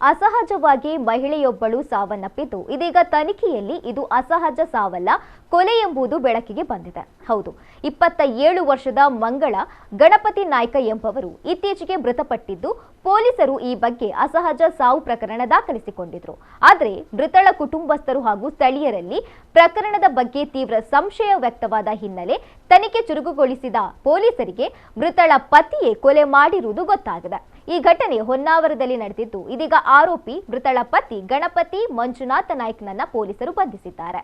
ಅಸಹಜವಾಗಿ ಮಹಿಳೆಯೊಬ್ಬಳು ಸಾವನ್ನಪ್ಪಿದ್ದು ಇದೀಗ ತನಿಖೆಯಲ್ಲಿ ಇದು ಅಸಹಜ ಸಾವಲ್ಲ, ಕೊಲೆ ಎಂಬುದು ಬೆಳಕಿಗೆ ಬಂದಿದೆ. ಹೌದು, 27 ವರ್ಷದ ಮಂಗಳ ಗಣಪತಿ ನಾಯ್ಕ ಎಂಬವರು ಇತ್ತೀಚೆಗೆ ಮೃತಪಟ್ಟಿದ್ದು, ಪೊಲೀಸರು ಈ ಬಗ್ಗೆ ಅಸಹಜ ಸಾವು ಪ್ರಕರಣ ದಾಖಲಿಸಿಕೊಂಡಿದ್ರು. ಆದರೆ ಮೃತಳ ಕುಟುಂಬಸ್ಥರು ಹಾಗೂ ಸ್ಥಳೀಯರಲ್ಲಿ ಪ್ರಕರಣದ ಬಗ್ಗೆ ತೀವ್ರ ಸಂಶಯ ವ್ಯಕ್ತವಾದ ಹಿನ್ನೆಲೆ ತನಿಖೆ ಚುರುಕುಗೊಳಿಸಿದ ಪೊಲೀಸರಿಗೆ ಮೃತಳ ಪತಿಯೇ ಕೊಲೆ ಮಾಡಿರುವುದು ಗೊತ್ತಾಗಿದೆ. ಈ ಘಟನೆ ಹೊನ್ನಾವರದಲ್ಲಿ ನಡೆದಿದ್ದು, ಇದೀಗ ಆರೋಪಿ ಮೃತಳ ಪತಿ ಗಣಪತಿ ಮಂಜುನಾಥ ನಾಯ್ಕನನ್ನ ಪೊಲೀಸರು ಬಂಧಿಸಿದ್ದಾರೆ.